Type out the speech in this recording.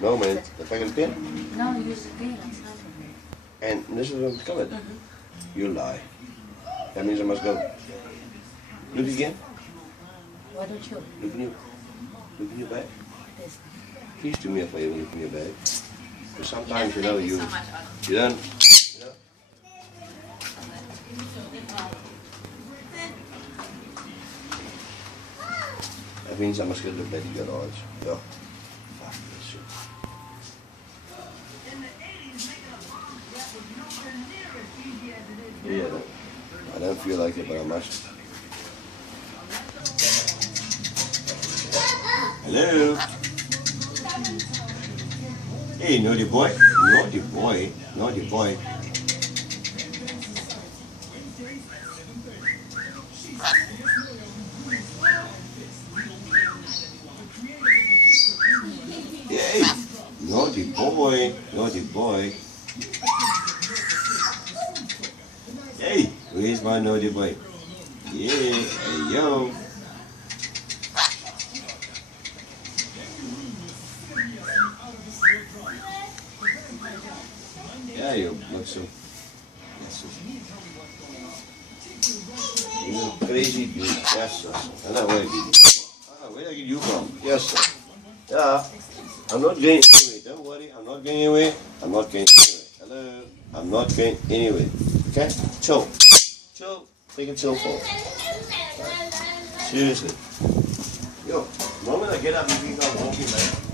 No man, the packet of pen? No, use the pen. And this is what's covered? You lie. That means I must go. Look again. Why don't you? Look in your bag. This. Please do me a favor, look in your bag. Because sometimes, you know, you don't, you know. That means I must go to bed in garage. Yeah. Fuck this shit. Yeah, I don't feel like it, but I must. Hello? Hey, naughty boy. Naughty boy. Naughty boy. Hey, naughty boy. Naughty boy. Hey, where's my naughty boy? Yeah, hey yo. Yeah, you look so. Yes, sir. You little crazy dude. Yes, sir. I know where did you from? Yes, sir. Yeah. I'm not going anyway. Don't worry. I'm not going anywhere. I'm not going anywhere. Hello. I'm not going anywhere. Okay? Chill. Chill. Take a chill for. Seriously. Yo, the moment I get up, you think I'm walking, man.